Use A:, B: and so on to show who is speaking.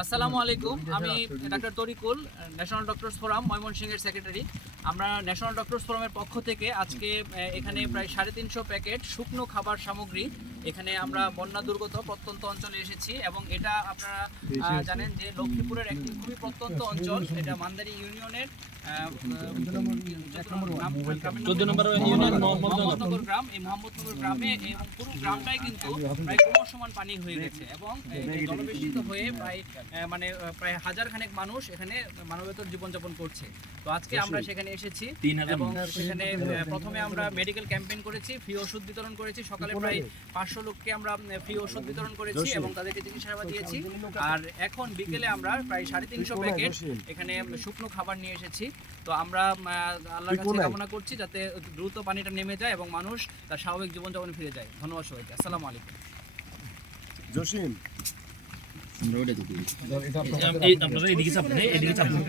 A: আসসালামু আলাইকুম আমি doctor Tariqul national doctor forum ময়মনসিংহের সেক্রেটারি আমরা ন্যাশনাল ডক্টরস ফোরামের পক্ষ থেকে আজকে এখানে প্রায় সাড়ে তিনশো প্যাকেট শুকনো খাবার সামগ্রী এখানে আমরা বন্যা দুর্গত প্রত্যন্ত অঞ্চলে এসেছি এবং এটা আপনারা জানেন যে লক্ষ্মীপুরের একটি খুবই প্রত্যন্ত অঞ্চল এটা মান্দারি ইউনিয়নের চোদ্দ নম্বর ইউনিয়ন মোহাম্মদনগর। গ্রাম এই মোহাম্মদনগর গ্রামে এবং পুরো গ্রামটাই কিন্তু প্রায় সমান পানি হয়ে গেছে এবং জলবেষ্টিত হয়ে প্রায় মানে প্রায় হাজার খানেক মানুষ এখানে মানবেতর জীবনযাপন করছে। তো আজকে আমরা সেখানে এসেছি এবং সেখানে প্রথমে আমরা মেডিকেল ক্যাম্পেইন করেছি ফ্রি ওষুধ বিতরণ করেছি সকালে প্রায় পাঁচশো লোককে আমরা ফ্রি ওষুধ বিতরণ করেছি এবং তাদেরকে চিকিৎসা সেবা দিয়েছি। আর এখন বিকেলে আমরা প্রায় সাড়ে তিনশো প্যাকেট এখানে শুকনো খাবার নিয়ে এসেছি। তো আমরা আল্লাহর কাছে কামনা করছি যাতে দ্রুত পানিটা নেমে যায় এবং মানুষ তার স্বাভাবিক জীবনযাপনে ফিরে যায়। ধন্যবাদ সবাইকে। আসসালামু আলাইকুম।
B: জসিম।
C: আপনারা এদিকে চাপবেন। এদিকে চাপবেন।